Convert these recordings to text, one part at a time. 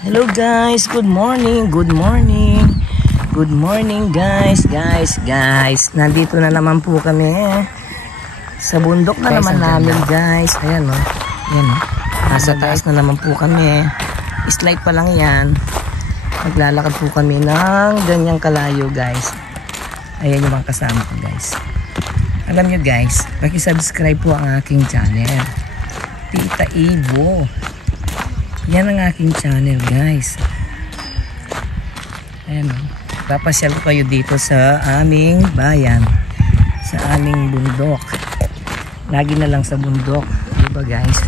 Hello guys, good morning, good morning. Good morning guys. Nandito na naman po kami sa bundok na naman namin guys. Ayan o. Ayan o. Nasa taas na naman po kami. Slide pa lang yan. Naglalakad po kami ng ganyang kalayo guys. Ayan yung mga kasama ko guys. Alam nyo guys, paki-subscribe po ang aking channel. Tita Ivo. Yan ang aking channel guys. Ayan o. Papasyal ko kayo dito sa aming bayan. Sa aming bundok. Lagi na lang sa bundok. Diba guys?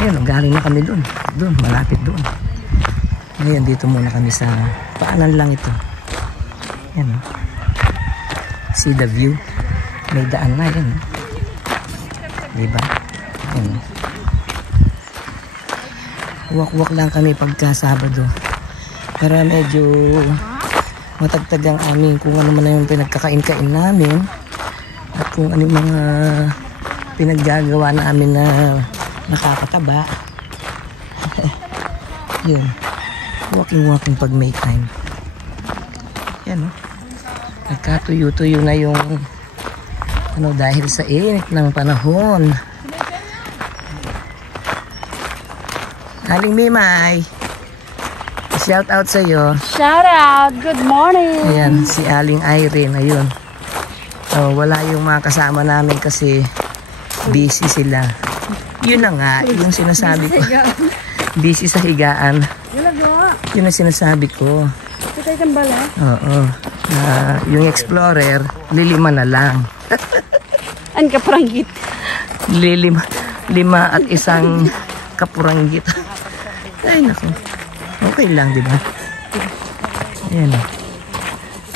Ayan o. Galing na kami dun. Dun. Malapit dun. Ngayon dito muna kami sa paanan lang ito. Ayan o. See the view. May daan na yan. Diba? Ayan o. Walk lang kami pagka Sabado para medyo matagtag ang amin kung ano man yung pinagkakain-kain namin at kung ano mga pinaggagawa namin na nakakataba. Yun, walking pag may time. Yan o, nagkatuyo-tuyo na yung ano dahil sa init ng panahon. Aling Mimay, shout out sa iyo. Shout out, good morning. Ayan, si Aling Irene, ayun. Oh, wala yung mga kasama namin kasi busy sila. Yun na nga, yung sinasabi ko. Busy sa higaan. Yun ang sinasabi ko. Oo. Yung Explorer, lilima na lang. An kapuranggit. Lima at isang kapuranggit. Ay naku, okay lang diba? Ayan o,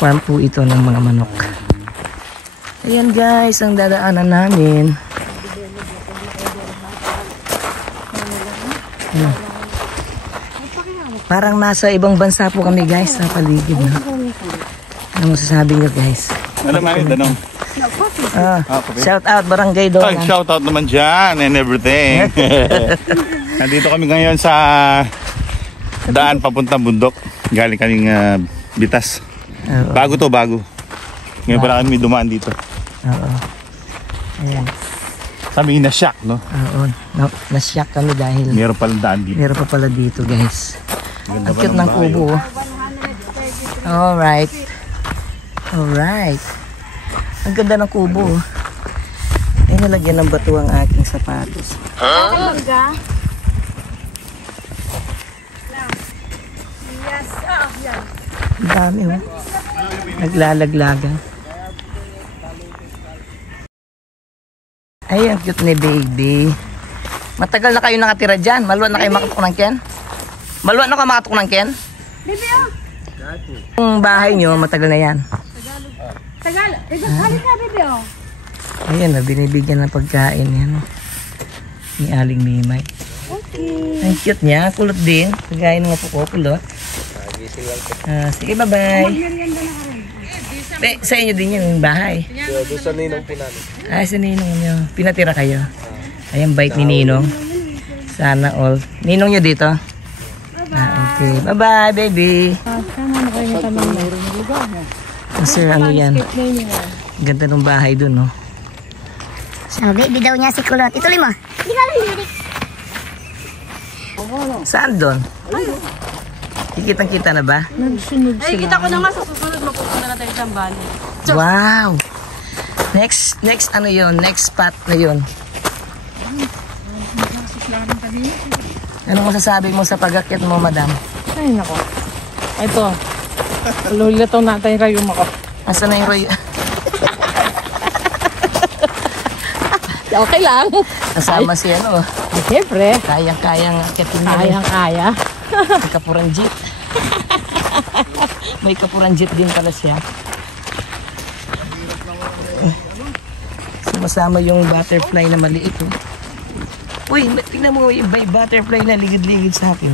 farm po ito ng mga manok. Ayan guys, ang dadaanan namin. Ayan. Parang nasa ibang bansa po kami guys sa paligid na. Ano masasabi nyo guys? Ano man yung tanong? Shout out Barangay Dolan. Shout out naman dyan and everything. Nandito kami ngayon sa daan papuntang bundok. Galing kaming Bitas. Bago to, bago. Ngayon pala kami dumaan dito. Oo. Ayan. Kami na-shock, no? Oo. Na-shock kami dahil meron palang daan dito. Meron pa pala dito guys. Ang cute ng kubo. Alright. Alright. Ang ganda ng kubo. Ay, nalagyan ng bato ang aking sapatos. Huh? Ang dami oh. Naglalaglagan. Ay, ang cute ni baby. Matagal na kayo nakatira dyan. Maluwan na kayo makatok ng Ken? Maluwan na kayo makatok ng Ken? Baby oh. Yung bahay nyo, matagal na yan. Tagal. Hali ka baby oh. Ayan, binibigyan ng pagkain yan. Ni Aling Mimay. Okay. Ang cute niya. Kulot din. Kagaya ng mga puko, kulot. Sige, bye-bye. Sa inyo din yung bahay. Doon sa ninong po namin. Ay, sa ninong nyo. Pinatira kayo. Ayan, bite ni Ninong. Sana all. Ninong nyo dito? Okay. Bye-bye, baby. Sir, ano yan? Ganda ng bahay dun, no? Baby daw niya si Kulot. Ituloy mo. Saan doon? Kikitang-kita na ba? Ay, kita ko na nga sa susunod. Mapupunta na tayo sa Bali. Wow! Next ano yon? Next spot na yon. Anong masasabi mo sa pag-akyat mo, madam? Ay, nako. Ito. Lulitaw natin kayo mako. Asa na yung roy? Okay lang. Kasama si ano? Siyempre. Kayang-kayang akyatin mo. Kayang-kaya. May kapuranjit. May kapuranjit din pala siya. Sumasama yung butterfly na maliit. Oh. Uy, tingnan mo yung butterfly na ligid-ligid sa akin.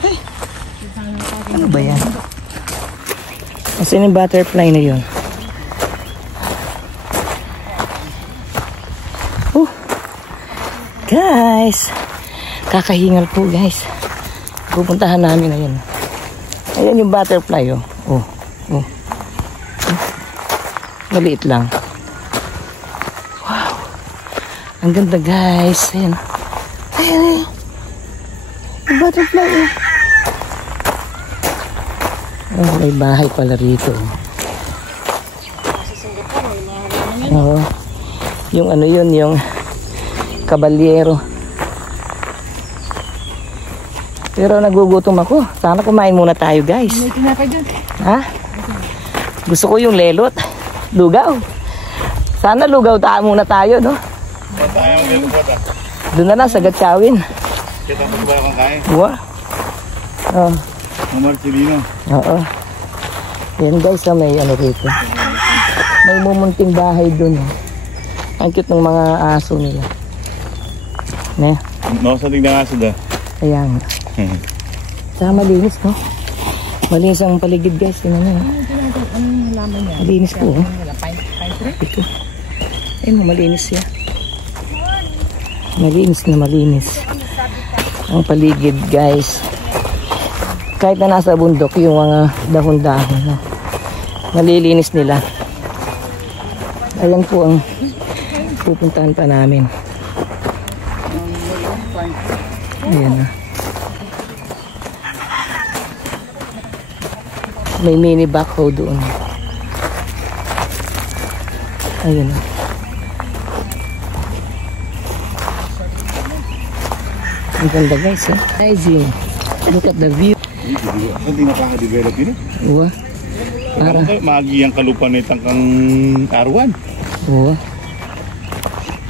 Ay, ano ba yan? Asan yung butterfly na yun? guys. Kakahingal po guys. Pupuntahan namin ayan. Ayan yung butterfly oh. Oh. Maliit lang. Wow. Ang ganda guys. Ayan. Ayan. Yung butterfly oh. Oh, may bahay pala rito. Oo. Yung ano yun, yung kabalyero. Pero nagugutom ako. Sana kumain muna tayo guys. May tinapay dyan. Ha? Gusto ko yung lelot. Lugaw. Sana lugaw muna tayo, no? Doon na lang sa Gatchawin. Kita mo ba kung kain? Wow. Oh. Marcelino. Oo. Yan guys, may ano rito. May mumunting bahay doon. Ang cute ng mga aso nila. Ne? No, sa tingnan aso da. Kaya nga. Saka malinis, no? Malinis ang paligid guys. Tingnan nyo. Malinis po. Ito. Ayun, malinis siya. Malinis na malinis. Ang paligid guys. Kahit na nasa bundok yung mga dahon-dahon na nalilinis nila. Ayan po ang pupuntahan pa namin. Ayan na. May mini backhoe doon. Ayan na. Ang ganda guys eh. Amazing. Look at the view. Hindi nakaka-develop yun eh. Uwa. Parang magi ang kalupan nitang kang arwan. Oo.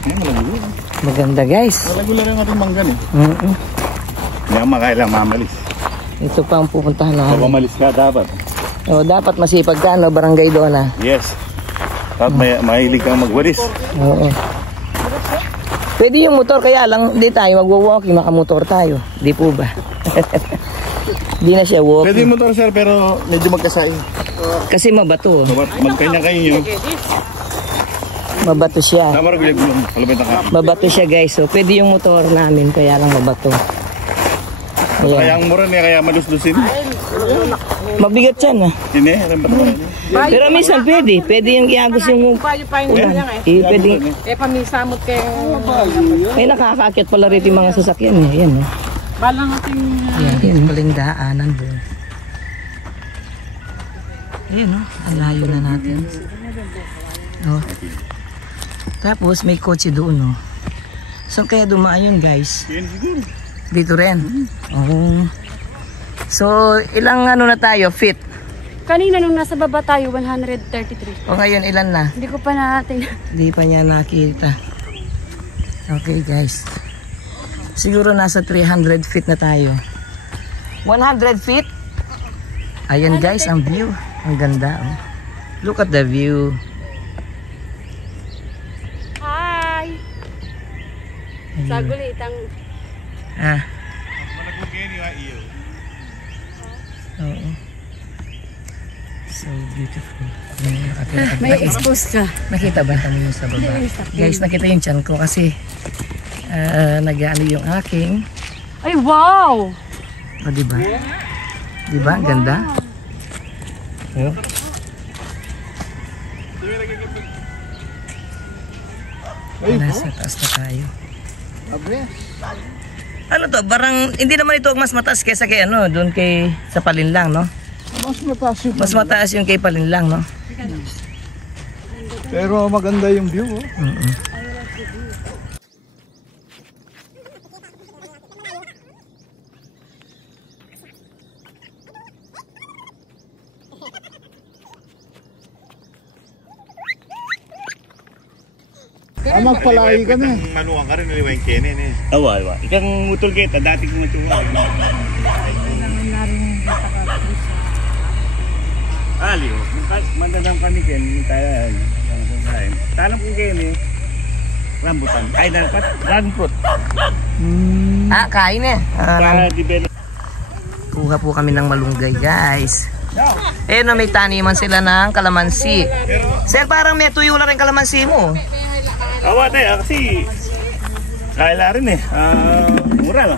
Ay, malagulo. Maganda guys. Malagulo rin ating manggan eh. Hindi ang makailang mamalis. Ito pa ang pupuntahan Pag namin. mamalis ka dapat. O, dapat masipag ka, no? Barangay Dona. Yes. At mahilig kang magwalis. Oo. Pwede yung motor, kaya lang hindi tayo magwa-walking, makamotor tayo. Di po ba? Di na siya walking. Pwede yung motor sir pero medyo magkasain. Kasi mabato. Magkanya kayo nyo. Mabato siya. Tama rin gulong. Kalabit ang kain. Mabato siya guys. So, pwede yung motor namin, kaya lang mabato. Kaya Ayan. ang mura niya kaya maluslusin. Mabigat yan ah. Hindi, alam ba naman? Pero minsan pwede. Pwede yung iagos yung Payo niya lang eh. pwede. Pamisamot kayo. Ay, nakakakit pala rito yung mga sasakyan. Ayan oh. Balang ating... Ayan, paling daanan doon. Ayan oh. Ang layo na natin. Oh. Tapos may kotse doon oh. Saan kaya dumaan yun guys? Dito rin. Oh. So, ilang ano na tayo? Feet? Kanina nung nasa baba tayo, 133. O ngayon, ilan na? Hindi ko pa natin. Hindi pa niya nakita. Okay guys. Siguro nasa 300 feet na tayo. 100 feet? Ayan guys, ang view. Ang ganda. Oh. Look at the view. Hi! Sagulitang... Ah. Oo. So beautiful. May expose ka. Nakita ba kami yung sa baba? Guys, nakita yung tiyan ko kasi nag-ano yung aking. Ay, wow! O, diba? Diba? Ang ganda. Oh. Nasa taas na tayo. Ano to? Parang hindi naman ito mas mataas kaysa kay ano, doon kay sa Palinlang, no? Mas mataas yung kay Palinlang, no? Pero maganda yung view. Magpalaki ka na. Manuang ka rin, naliwa yung kenen eh. Awa. Ikang mutol kita, dati kong matulungan. Aliw, mandadang kami ken, tayo. Tanong kong kenen, rambutan. Ay, dragon fruit. Ah, kain eh. Para develop. Kuha po kami ng malunggay, guys. Eh, no, may taniman sila ng kalamansi. Sir, parang may tuyo na rin kalamansi mo. Awa tayo, kasi Kaila rin eh. Mura no?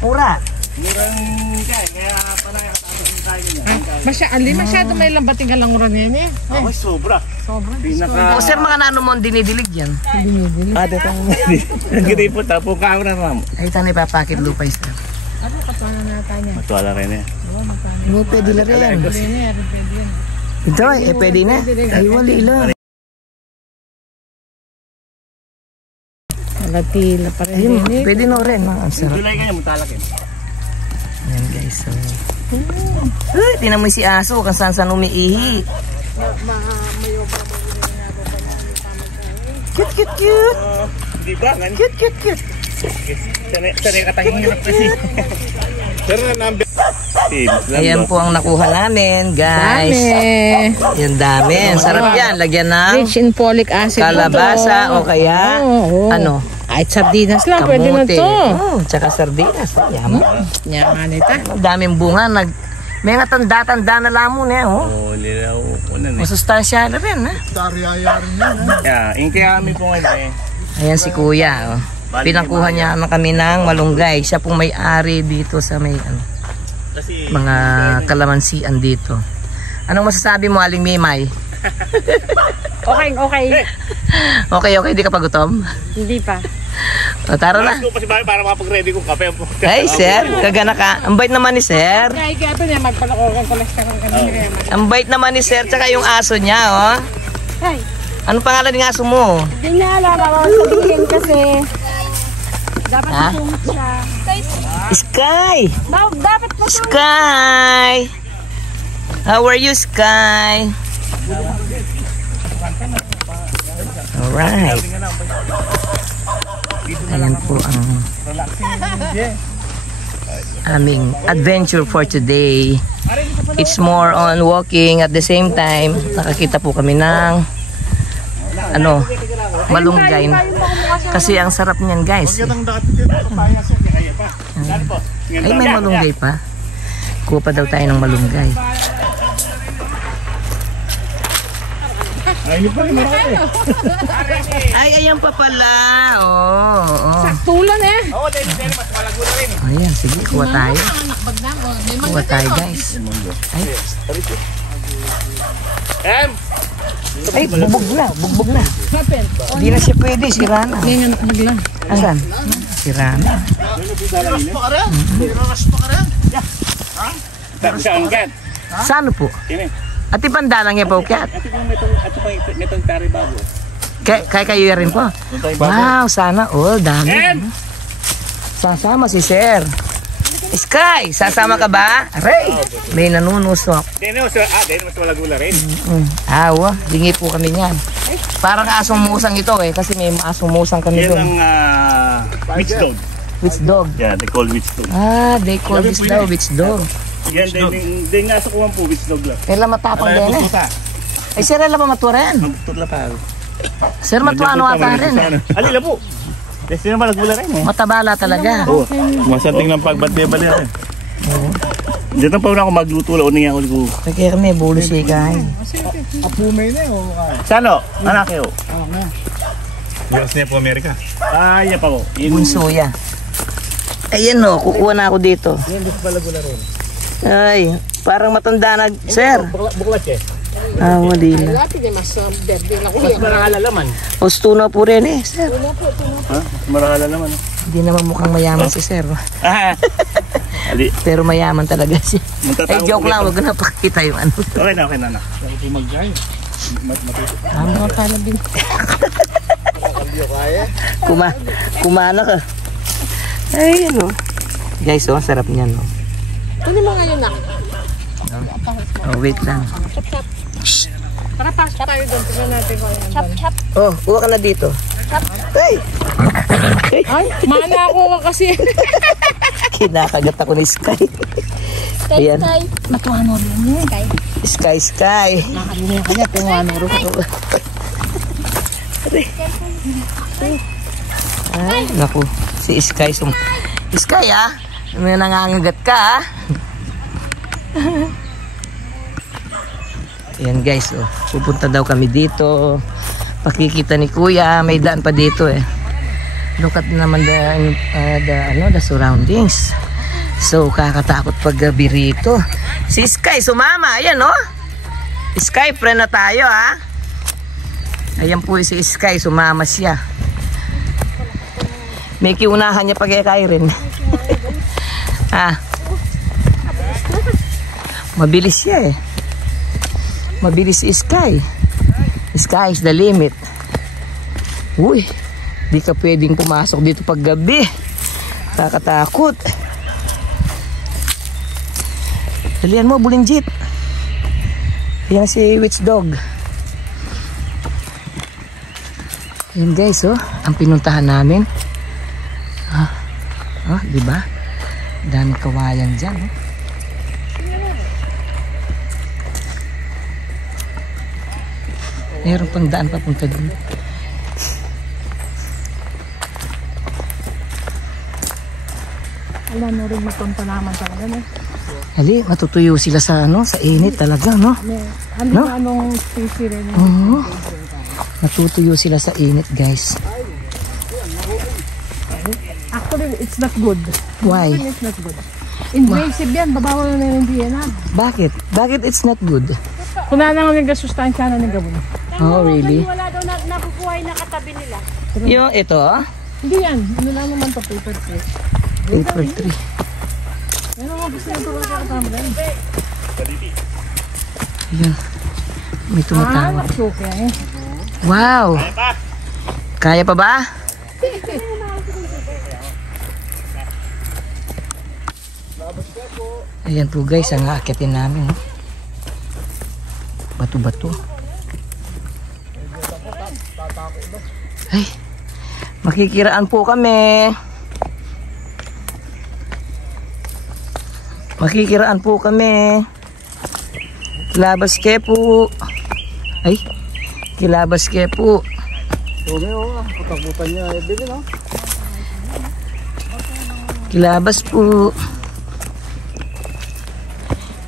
Pura. Murang kaya panay katapos yung tayo niya. Masyado may lambating kalanguran yan eh. Ay, sobra. O sir, mga nano mo ang dinidilig yan. Dito ang nagkita po, tapos kako na naman. Ay, tanay papakit lupay sir. Ano katwana na tanya? Matuwala rin eh. No, pwede lang rin. Ito pwede na. Ay, wali lang. Nagatila pa rin Ayun, yan eh. pwede na rin. Ang sarap. Tulay kanya, matalakin. Ayan guys. So. Ay, tinan mo si aso kung saan umiihi. Cute, cute, cute. Di ba? Cute, cute, cute. Sanay katahing hirap kasi. Pero na number. Ayan po ang nakuha namin, guys. Dami. Yan dami. Ang sarap yan. Lagyan ng Rich in folic acid. kalabasa o kaya ano, Kahit sardinas lang, pwede na kamote. to. Tsaka sardinas. Yaman. Yaman ita. Ang daming bunga. May nga tanda-tanda na lamon eh. Oh. Lilaw ko na eh. Masustansya na rin. Yeah, yung kaya kami po ngayon eh. Ayan si kuya. Oh. Pinakuha niya kami ng malunggay. Siya pong may-ari dito sa may Kasi mga kalamansian dito. Anong masasabi mo, Aling Mimay? Okay. Okay, di ka pa gutom? Hindi pa. O, tara na. ko pa si Bayo para makapag-ready kong kape. Hey, sir. Kagana ka. Ang bait naman ni sir. Kaya ito niya, magpalakokong kolestar ang kanina. Ang bait naman ni sir. Tsaka yung aso niya, oh. Ay, Anong pangalan ng aso mo? hindi niya alam ako sabihin kasi dapat Ha? masunod siya. Sky! Dapat po Sky! How are you, Sky? Alright. Ayan po ang aming adventure for today. It's more on walking at the same time. Nakakita po kami ng malunggay. Kasi ang sarap niyan, guys. Ay, may malunggay pa. Kuha pa daw tayo ng malunggay. Ay, ayan pa pala. Oo. tulan eh. Ayan, sige, kuha tayo. Kuha tayo, guys. Ay, bugbog na. Hindi na siya pwede, sira na. May anak biglang. Asan? Sira na. Saan po? At ipandalang niya po, Kat. Kaya kayo rin po. Wow, sana all. Dami. Sasama si Sir. Sky, sasama ka ba? Aray, may nanunusok. mas malagula rin. Awa, lingi po kami niyan. Parang asong musang ito eh, kasi may asong musang kami Yan doon. ang witch dog. Witch dog. Yeah, they call witch dog. They call this daw witch dog. Yan, din nga sa kuwan po, witch dog lang. Kailan matapang din eh. Ay, Sir, alam ba maturen? Magtutla pa ako. Sir, matuano ata rin. Alila po. Kasi naman malagula rin eh. Matabala talaga. Oo, masanting ng pagbati-bali rin. Dito pa ako magluto lang uning ako ko. Kaya kami, bulo siya kain. Apumay na o Sano? Anak ko. US niya po Amerika. Yan pa ko. Bunsoya. Ayan o, kukuha na ako dito. Yan, gusto palagula rin. Ay, parang matanda na, Sir. Buklat eh. Wali na. Dati din mas berde lang. Mas marahal naman. Ostuno po rin eh, Sir. Ha? Marahal naman. Hindi naman mukhang mayaman si Sir. Ali. Pero mayaman talaga siya. Ay, joke lang, wag na pakita yung ano. Okay na, anak. Ako mag-gay. Tama ka na din. Kumana ka. Ay, ano. Guys, oh, sarap niyan, no. Ano mo ngayon na? Oh, wait lang. Para pasok tayo doon. Tignan natin kung ano. Chop. Oh, kuha ka na dito. Hey! Ay, mana ako kasi. Kinakagat ako ni Sky. Ayan. Matuano rin yun. Sky. Nakalimutan ka niya kung ano rin. Ay, naku. Si Sky. Sky, may nangangagat ka, Ayan, guys, oh. Pupunta daw kami dito. Pakikita ni Kuya. May daan pa dito, eh. Look at naman the surroundings. So, kakatakot pag gabi rito. Si Sky, sumama. Ayan, oh. Sky, friend na tayo, ha. Ayan po si Sky, sumama siya. May kiunahan niya pag kay rin. Ah. Mabilis siya, eh. Mabilis si Sky. Sky is the limit. Uy. Di ka pwedeng pumasok dito pag gabi. Kakatakot. Dalihan mo, bulinjit. Yan si witch dog. Yan guys, oh. Ang pinuntahan namin. Oh, di ba? Daming kawayan dyan, oh. Meron pang daan papunta dun. Alam mo rin mapunta naman talaga, no? Hali, matutuyo sila sa sa init talaga, no? No? Anong species rin? Oo. Matutuyo sila sa init, guys. Actually, it's not good. Why? It's not good. Invasive yan, babawal na yung DNA. Bakit? Bakit it's not good? Kung na nang nagasustansya na ng gabon. Oh, really? Wala daw nakukuhay na katabi nila. Yung ito, Hindi yan. Ano lang naman to, paper tree. paper tree. Ano mo gusto nito ka kasama? Ayan. May tumatawag. Okay. Wow! Kaya pa ba? Ayan po guys, ang aakitin namin. Bato-bato. Ay, makikiraan po kami. Makikiraan po kami. Kilabas ke po. Ay, kilabas ke po. Katakutan niya. Bili na. Kilabas po.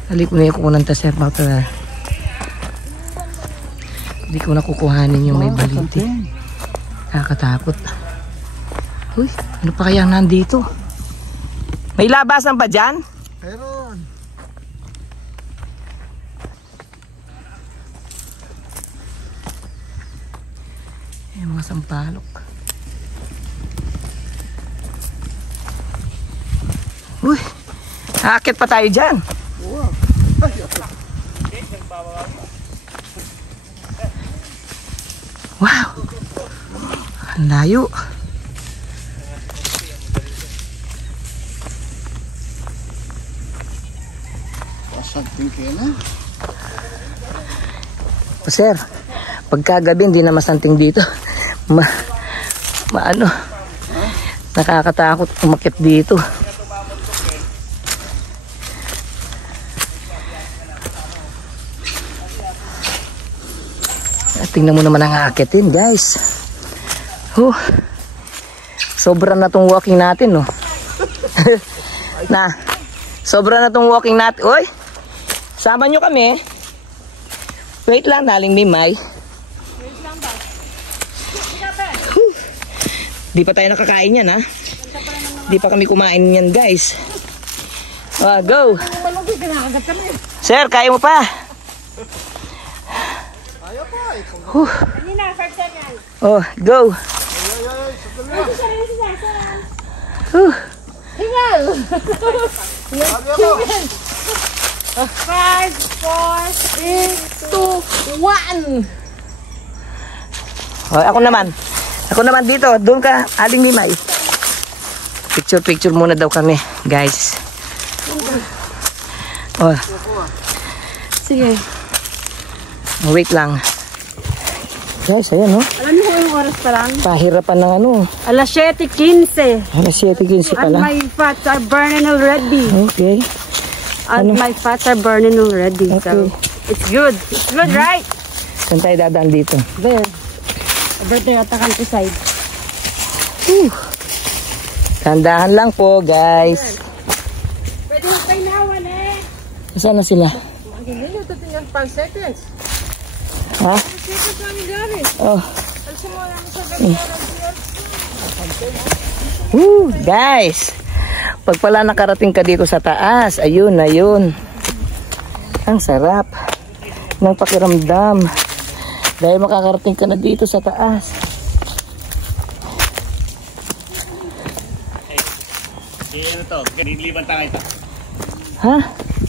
Halik ko na yung kukunan ta sir. Hindi ko na kukuhanin yung may baliti. Nakakatakot. Uy, ano pa kaya nandito? May labasan pa dyan? Meron. Yung mga sampalok. Uy, haakit pa tayo dyan. Wow, ang layo. Something kena. Sir, pagkagabi hindi na masanting dito. Maano, nakakatakot umakyat dito. Tingnan mo naman ang aakitin, guys. Sobra na tong walking natin, no? Sobra na tong walking natin. Oy, sama nyo kami. Wait lang, Naling Mimay. Wait lang ba? Di pa tayo nakakain yan, ha? Di pa kami kumain yan, guys. Go. Sir, kaya mo pa. Kanina, first time yan. Oh, go. Hingal! 5, 4, 3, 2, 1. Oh, ako naman dito. Doon ka, Aling Mimay. Picture muna daw kami, guys. Oh. Sige. Wait lang. Guys, ayan, no? Alam niyo kung yung oras pa lang? Pahirapan ng ano. Alas 7:15. Alas 7:15 And pala. my fats are burning already. Okay. And my fats are burning already. Okay. So, it's good. It's good, right? Saan tayo dadaan dito? There. Over there at the countryside. Tandahan lang po, guys. Pwede mo painawan eh. Saan na sila? Hindi nyo tingnan 5 seconds. Ha? Seconds lang yung gamit. Oh. Alis mo lang sa ganda ng Guys, pag pala nakarating ka dito sa taas, ayun, ayun. Ang sarap ng pakiramdam. Dahil makakarating ka na dito sa taas. Ano to? Ganiliban tayo ito. Ha?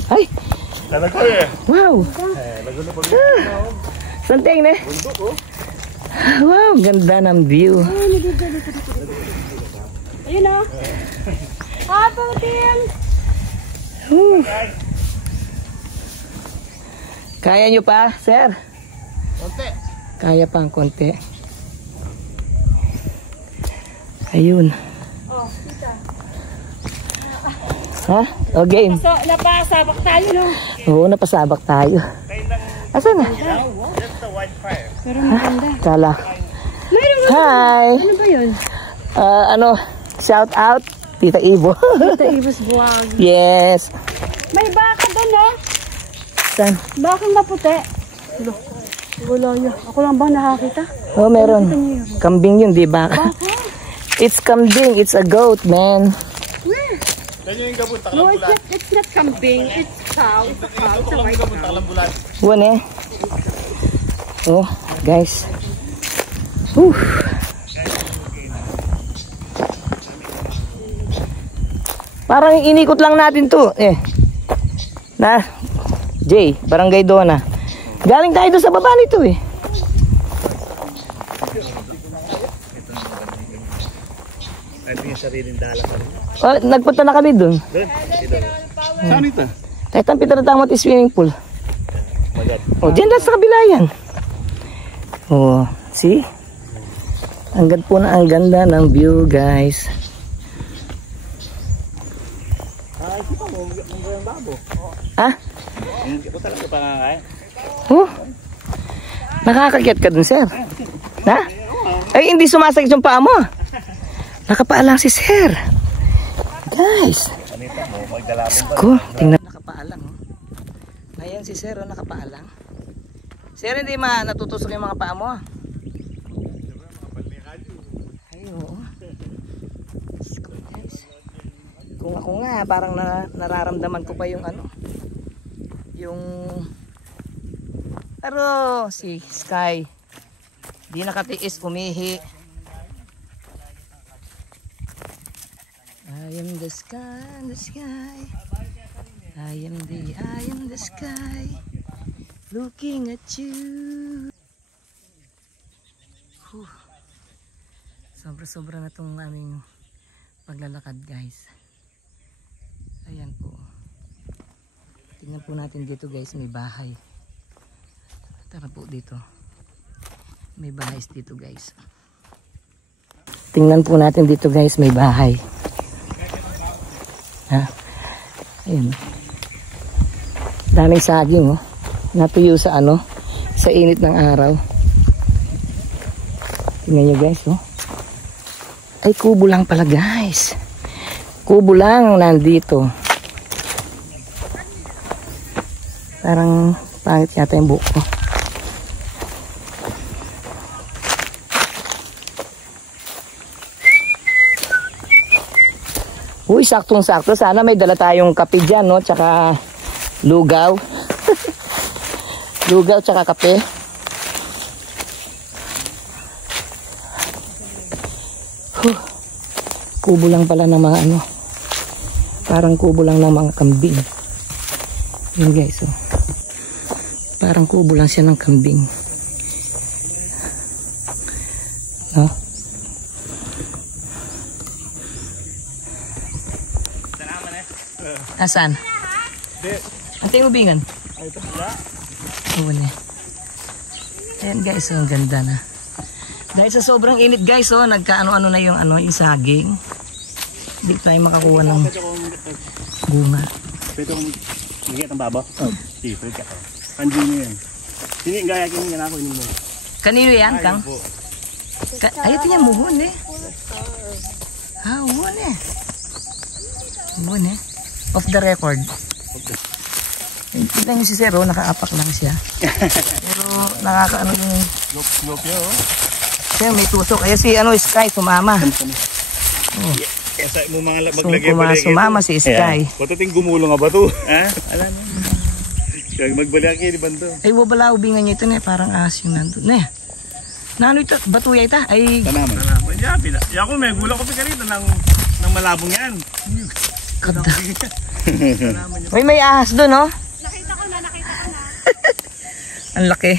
Ay! Talaga ko eh. Wow! Santing ne? Wow, ganda ng view. Ayun na. Putin! Kaya nyo pa, sir? Konti. Kaya pa ang konti. Ayun. Ha? O game. So, napasabak tayo, no? Oo, napasabak tayo. Asan na? Pero maganda. Kala. Mayroon Hi! Ano ba yun? Shout out, Tita Ivo. Tita Ivo's vlog. Yes. May baka doon, no? Saan? Bakang maputi. Wala yun. Ako lang ba nakakita? Oh, meron. Kambing yun, di ba? It's kambing. It's a goat, man. Where? No, it's not kambing. It's cow. It's a cow. It's a white cow. Buwan eh. Oh, guys. Whew. Parang inikot lang natin to. Na, Jay, Barangay Dona. Galing tayo doon sa baba nito eh. Oh, nagpunta na kami doon. Saan ito? Kahit ang pitaratang swimming pool. Oh, dyan lang sa kabila yan. Oh, see? Ang ganda po na, ang ganda ng view, guys. Ha? Oh, nakakakyat ka dun, sir. Ha? Ay, hindi sumasakit yung paa mo. Nakapaalang si sir. Guys. Ko, tingnan. Nakapaalang. Oh. Ayan si sir, oh, nakapaalang. Sir, hindi natutusok yung mga paa mo. Ay, oo. Kung ako nga, parang nararamdaman ko pa yung ano. Yung... Pero, si Sky. Di nakatiis, umihi. I am the sky, I am the sky, looking at you. Sobra-sobra na itong aming paglalakad, guys. Ayan po. Tingnan po natin dito, guys, may bahay. Tara po dito. May bahay dito, guys. Tingnan po natin dito, guys, may bahay. Ha? Ayun. Daming saging, oh. Natuyo sa ano, sa init ng araw. Tingnan nyo, guys, oh. Ay, kubo lang pala, guys. Kubo lang nandito. Parang pangit yata yung buhok ko. Uy, saktong-sakto. Sana may dala tayong kape dyan, no? Tsaka lugaw. Lugaw tsaka kape. Kubo lang pala ng mga ano. Parang kubo lang ng mga kambing. Yun, guys, oh. Parang kubo lang siya ng kambing. No? Asan? Ating ubingan? Oo na. Ayan, guys, oh, ang ganda na. Dahil sa sobrang init, guys, oh, nagkaano-ano na yung ano, yung saging. Hindi tayo makakuha ng bunga. Pwede kong higit ang baba? Oo. Sige, pwede ka. Kanji nyo yan. Sige, gaya kini nga ako inyo. Kanino yan, Kang? Ay, ito yung muhon eh. Ha, muhon eh. Muhon eh. Off the record. Tignan nyo si Zero, nakaapak lang siya. Pero nakakaano yung... Loop yun, oh. Sir, may tusok. Kaya si Sky sumama. Kesa mo mga maglagay-balagay. Sumama si Sky. Patating gumulong nga ba ito? Ha? Alam mo. Magbalagay di bando. Ay, wabala ubingan niya ito na parang ahas yung nandun. Nano ito? Batuya ito? Ay, Tanaman. Ya ako may gulang ko pa kanina ng malabong yan. kada. Uy, may ahas doon, no? Nakita ko na. Ang laki.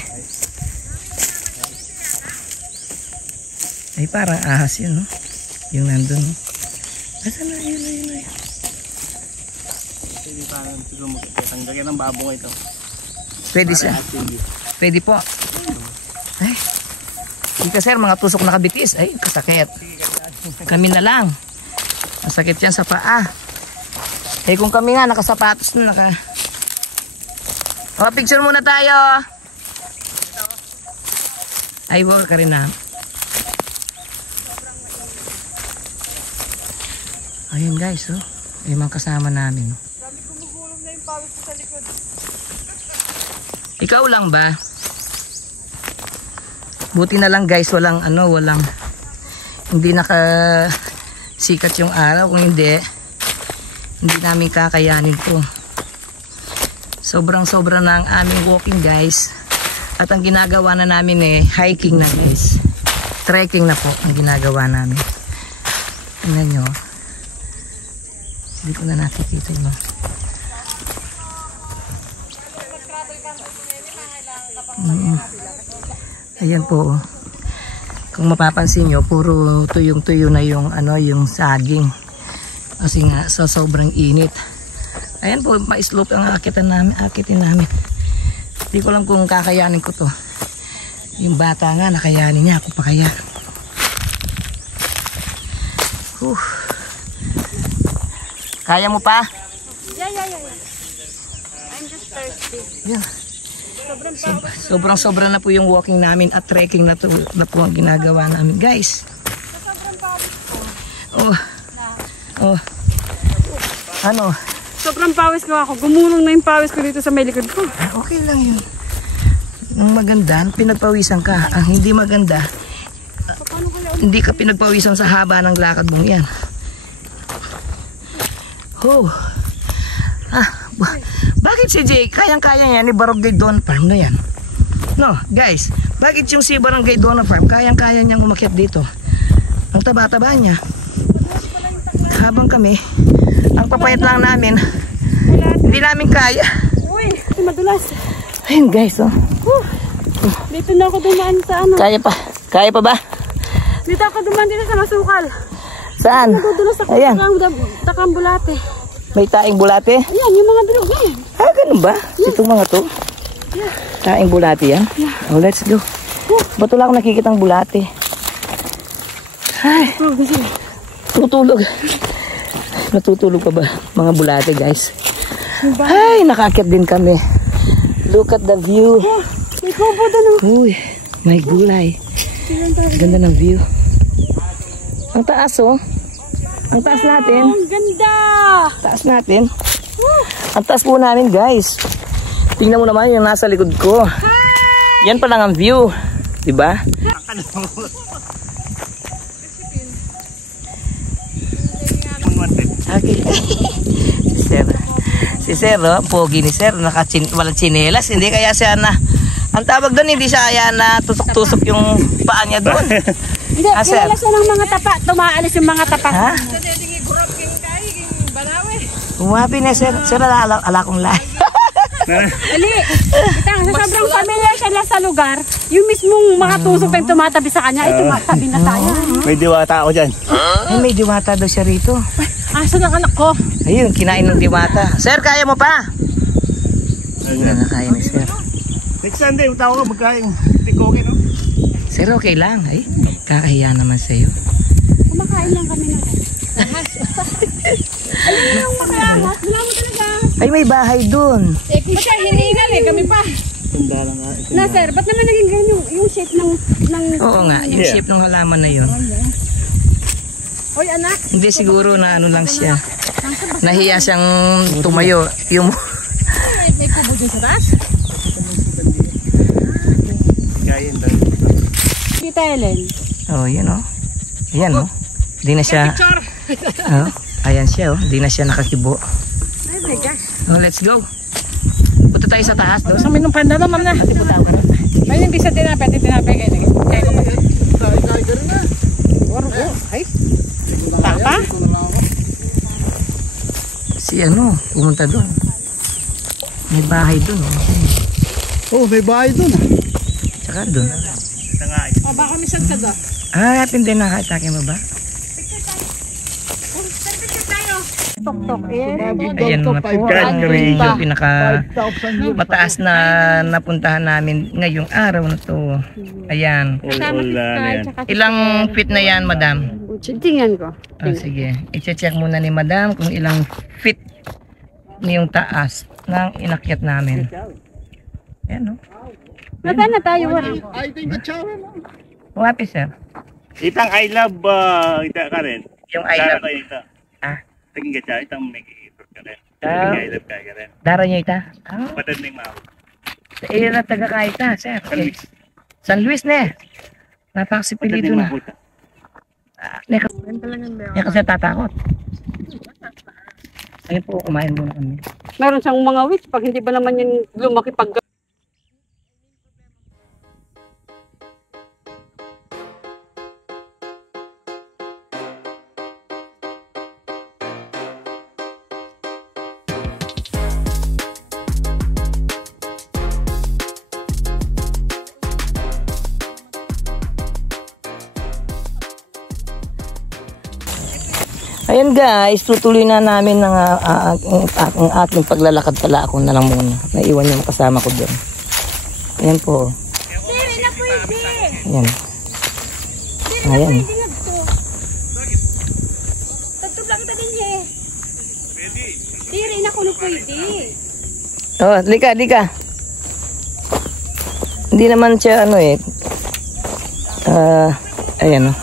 Ay, parang ahas yun, no? Yung nandun, no? Asan na? Yun. Hindi parang tanggalin ng babong ito. Pwede siya. Pwede po. Ay. Ika sir, mga tusok na kabitis. Ay, kasakit. Kami na lang. Masakit yan sa paa. Eh kung kami nga, nakasapatos na O, picture muna tayo. Ay, wala ka rin na. Ayun guys, oh. Ay, mga kasama namin. Gumugulong na yung pawis ko sa likod. Ikaw lang ba? Buti na lang guys, walang hindi nakasikat yung araw. Kung hindi namin kakayanin to. Sobrang na ang aming walking guys. At ang ginagawa na namin hiking na guys. Trekking na po ang ginagawa namin. Tingnan nyo. Hindi ko na nakikita yun. Ayan po. Kung mapapansin nyo, puro tuyong-tuyo na yung saging. Kasi nga sa sobrang init. Ayan po, ma-slope ang akitin namin. Hindi ko lang kung kakayanin ko to. Yung bata nga, nakayanin niya. Ako pa kaya. Kaya mo pa? Yeah. I'm just thirsty. Yeah. Sobrang na po yung walking namin at trekking na po ang ginagawa namin guys. Ano? Sobrang pawis ko ako. Gumulong na yung pawis ko dito sa may likod ko. Okay lang yun. Ang maganda, pinagpawisan ka. Ang hindi maganda, hindi ka pinagpawisan sa haba ng lakad mong yan. Bakit si Jay, kayang-kaya yan ni Barangay Donna Farm na yan? No, guys, bakit yung si Barangay Donna Farm, kayang-kaya niyang umakyat dito? Ang taba-taba niya. Habang kami, ang papayat lang namin, hindi namin kaya. Uy, madulas. Ayun guys, Dito na ako dumaan sa Kaya pa ba? Dito ako dumaan dito sa masukal. Saan? Nadudulas ako sa takang bulate. May taing bulate? Ayan, yung mga bilog na yan. Ganun ba? Itong mga to? Yeah. Taing bulate yan? Yeah. Oh, let's go. Ba't wala akong nakikitang bulate? Ay, tutulog. Natutulog pa ba mga bulate guys? Ay, nakakit din kami. Look at the view. May kubo doon. Uy, may gulay. Ganda ng view. Ang taas Ang taas natin. Ang ganda! Taas natin. Ang taas po namin guys. Tingnan mo naman yung nasa likod ko. Yan pa lang ang view. Diba? Okay. Si Sir, pogi ni Sir, walang tsinelas. Hindi kaya siya ang tawag doon, hindi siya kaya tusok-tusok yung paa niya doon. Hindi, kilala siya ng mga tapa. Tumaalis yung mga tapa. Ha? Umapi na Sir. Sir, ala kong lahi. Dali. Itang, sa sobrang familiar siya lang sa lugar, yung mismong mga tusok na tumatabi sa kanya, ay tumatabi na tayo. May diwata ako dyan. Ay, may diwata daw siya rito. Asan ang anak ko? Ayun, kinain ng diwata. Sir, kaya mo pa? Hindi na kaya ni Sir. Next Sunday, utaw ko magkain. Hindi ko okay, no? Sir, okay lang. Ay, kakahiya naman sa'yo. Kumakain lang kami na. Ayun yung makahas. Wala mo talaga. Ay, may bahay dun. Eh, kung siya hiningal kami pa. Tunda lang nga. Na sir, ba't naman naging ganyan yung shape ng... Oo nga, yung shape ng halaman na yun. Hoy anak. Hindi siguro na lang siya. Nahiya siyang tumayo. Yung... May kubo dyan sa taas? Kain daw. Tita Ellen. Oh, yan oh. Ayan oh. Di na siya. Oh, ayan siya oh. Di na siya nakakibo. Oh my gosh. Oh, let's go. Punta tayo sa taas doon. Sa minong panda naman na. May hindi sa tinapay kayo. Kaya ko ba? Kaya ka rin na. Ay. Tapa? Si ano, pumunta doon. May bahay doon oh. Oh, may bahay dun ah. Tsaka doon. O baka may sagsada. Ah, pindi na katake mo ba? Tok-tok. Eh. Ayan na po. Yung pinaka 5,000 mataas na napuntahan namin ngayong araw na to. Ayan. Ilang feet na yan, madam? Tingnan ko. Oh, sige. I-check muna ni madam kung ilang feet yung taas ng inakyat namin. Ayan, no? Nasaan na tayo? I think the chower lang. Wapi, sir. Itang I love ita ka rin. Yung I love. Ita. Ah. Tingin ka siya, itang may iipot ka rin. Ah. I love ka rin. Dara niya ita. Ah. Patad na yung mao. Iyan na taga-kaita, sir. Okay. San Luis na. Napakasipilito na. Yan kasi tatakot. Ayun po, kumain muna kami. Meron siyang mga witch. Pag hindi ba naman yan lumaki pag... Ayan guys, tutuloy na namin ng ang aking paglalakad pala. Ako na lang muna. Naiwan yung kasama ko doon. Ayan po. Ayan. Ayan. Tatublang ka din eh. Tiri na kuno pwede. Oh, lika. Hindi naman siya ano eh. Ayan oh.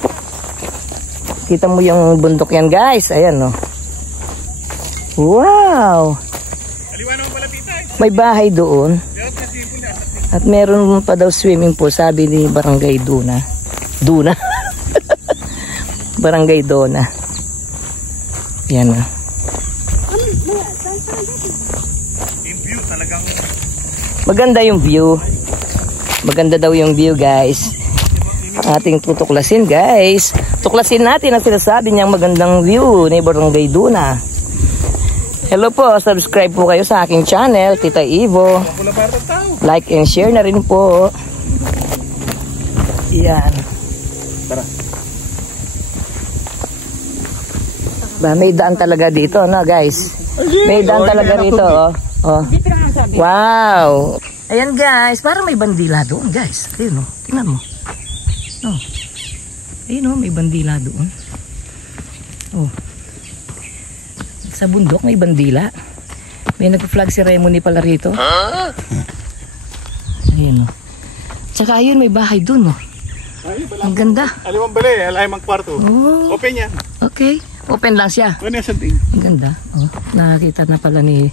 Kita mo yung bundok yan guys. Ayan oh. Wow. May bahay doon. At meron pa daw swimming pool. Sabi ni Barangay Duna. Barangay Dona. Yan oh. Maganda yung view. Maganda daw yung view guys. Ating tutuklasin guys. Tuklasin natin ang sinasabi niyang magandang view ni Barangay Duna. Hello po, subscribe po kayo sa aking channel, Tita Ivo. Like and share na rin po. Yan. Ba, may daan talaga dito, no guys? May daan talaga rito, oh. Oh. Wow. Ayan guys, parang may bandila doon guys. Ayun oh, tingnan mo. Oh. Ayun oh, may bandila doon. Oh. Sa bundok may bandila. May nag-flag ceremony pala rito. Ayun oh. Tsaka ayun may bahay doon oh. Ang ganda. Alimang bali, alimang kwarto. Oh. Open yan. Okay. Open lang siya. Ano yung something? Ang ganda. Oh. Nakakita na pala ni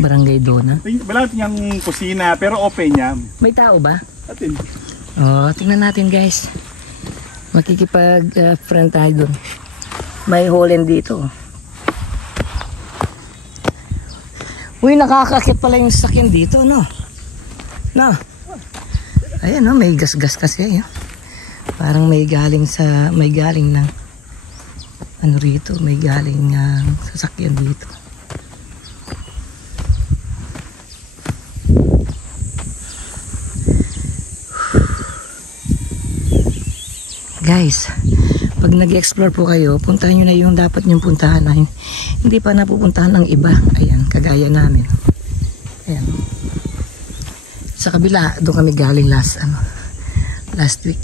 Barangay Dona. Wala niyang kusina pero open yan. May tao ba? Atin. Oh, tingnan natin guys. Makikipag-friend tayo dun. May holen dito. Uy, nakakakit pala yung sakyan dito, no? No? Ayan, no? May gas-gas kasi. Ayan. Parang may galing ng ano rito, may galing sasakyan dito. Guys, pag nag-explore po kayo, puntahan nyo na yung dapat nyong puntahan na hindi pa napupuntahan ng iba. Ayan, kagaya namin. Ayan. Sa kabila, doon kami galing last week.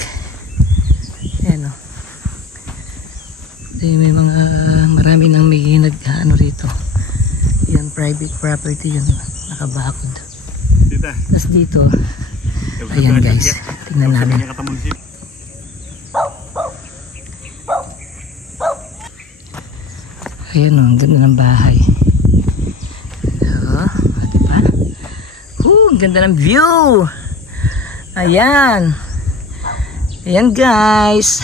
Ayan o. May mga marami nang may rito. Yan, private property yun. Nakabakod. Tapos dito, ayan guys, tingnan namin. Ayan o, ang ganda ng bahay. Diba? Ang ganda ng view. Ayan. Ayan guys.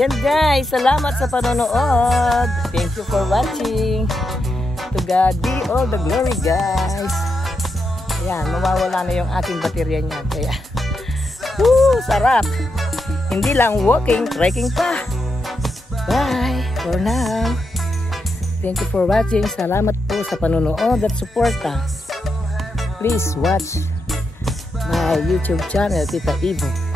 Yan guys, salamat sa panonood. Thank you for watching. To God be all the glory guys. Ayan, mawawala na yung aking baterya niya. Kaya, sarap. Hindi lang walking, trekking pa. Bye for now. Thank you for watching. Salamat po sa panonood at suporta. Please watch my YouTube channel, Tita Ivo.